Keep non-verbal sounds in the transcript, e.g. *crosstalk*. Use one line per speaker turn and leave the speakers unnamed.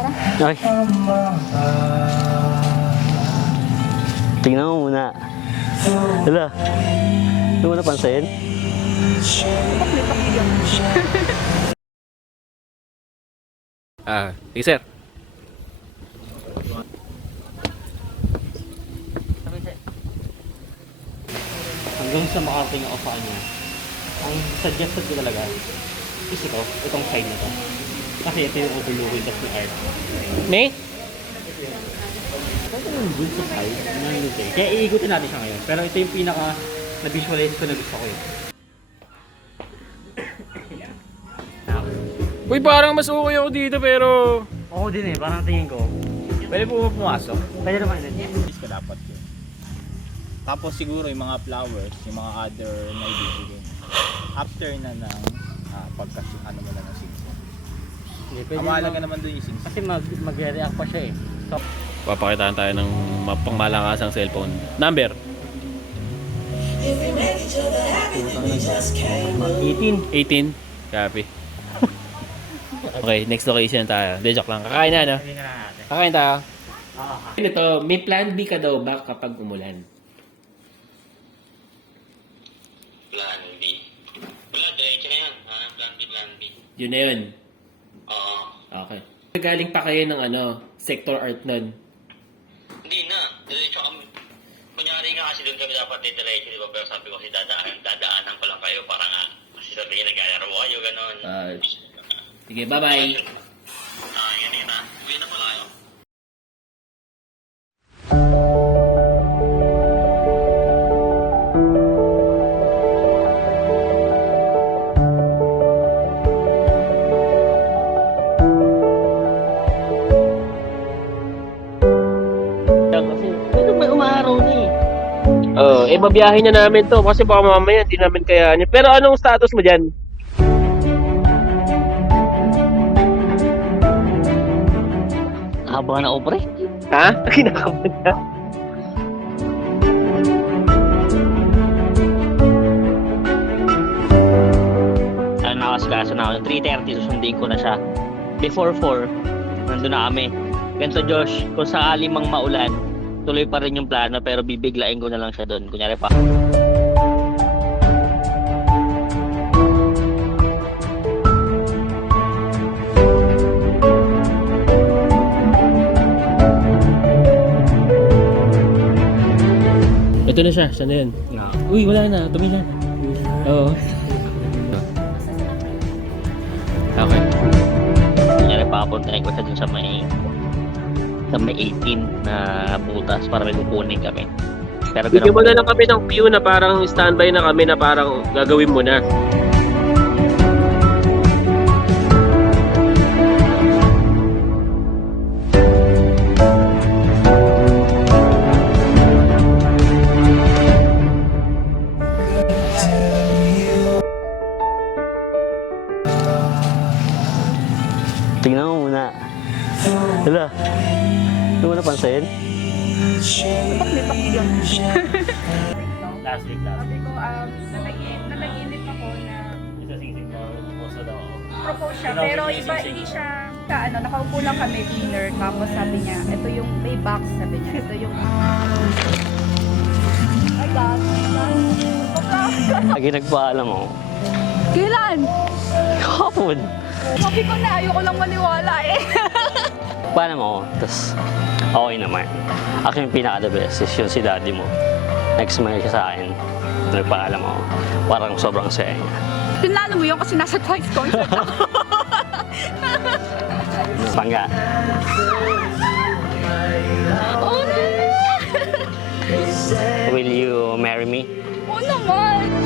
Tara.
Ay. Tingnan mo muna. Hala. Hindi mo napansin?
Ah, sige sir.
Hanggang sa makarating ako sa kanya, ang suggested ko talaga is ito, itong side na to. Kasi ito yung overlooking tas ni Art.
May?
Ito yung good sa side ng Luzay. Kaya iikutin natin siya ngayon. Pero ito yung pinaka na-visualize ko na gusto ko yun.
Uy, parang mas okay ako dito pero...
Oo din eh, parang tingin ko.
Pwede po ba pumasok?
Pwede naman din.
Please ka dapat yun. Tapos siguro yung mga flowers, yung mga other na ibibigay. After na ng ah, pagka ano mo na ng singsing.
Hindi, pwede
Ang mahalaga
naman-
naman doon yung singsing.
Kasi mag mag-react pa siya eh. So,
Papakitaan tayo ng ma- pangmalakasang cellphone. Number?
18.
18. Copy. okay, next location tayo. Hindi, joke lang. Kakain na, no?
Hindi na natin.
Kakain tayo.
Ah,
Ito, may plan B ka daw ba kapag umulan?
Plan B. Wala, diretso na yan. Ha? Plan B, plan B.
Yun na yun. Okay. Galing pa kayo ng ano, sector art nun.
Hindi na. Diretso kami. Kunyari nga kasi doon kami dapat diretso, di ba? Pero sabi ko kasi dadaan, dadaanan ko lang kayo para nga. Kasi sabihin nag-alaro kayo, ganon.
Ah, sige, bye-bye. Oh, eh babiyahin na namin to kasi baka mamaya hindi namin kayanin. Pero anong status mo diyan?
Haba na opre.
Ha? *laughs* Kinakabahan na.
Ano nakasikaso na ako. 3.30 susundin ko na siya. Before 4, nandun na kami. Ganito Josh, kung sakali mang maulan, tuloy pa rin yung plano pero bibiglain ko na lang siya doon. Kunyari pa.
Ito na siya, siya na yun. Uy, wala na, dumi na. Oo. Okay.
Kunyari papuntahin ko siya dun sa may sa may 18 na butas para may kukunin kami. Pero
Bigyan
ganun
mo na lang kami ng view na parang standby na kami na parang gagawin mo na.
Tingnan mo muna. Hala. Hindi mo napansin? Last week lang.
Sabi ko, um, nalagin, nalaginip ako na
Ito sisig mo. Puso daw ako.
propose siya.
Pero
iba, hindi siya, ka, ano, nakaupo lang kami dinner. Tapos sabi niya, ito yung may box, sabi niya. Ito yung, um, my God, my God.
Lagi nagpaalam ako.
Kailan?
Kapon.
Sabi ko na, ayoko lang maniwala eh.
Paano mo? Tapos, okay naman. Actually, yung pinaka-the best is yung si daddy mo. Nag-smile siya sa akin. Nagpaalam ako. Parang sobrang saya niya.
Pinlano mo yun kasi nasa Twice concert ako.
Bangga. *laughs*
Na!
Will you marry me?
Oo naman!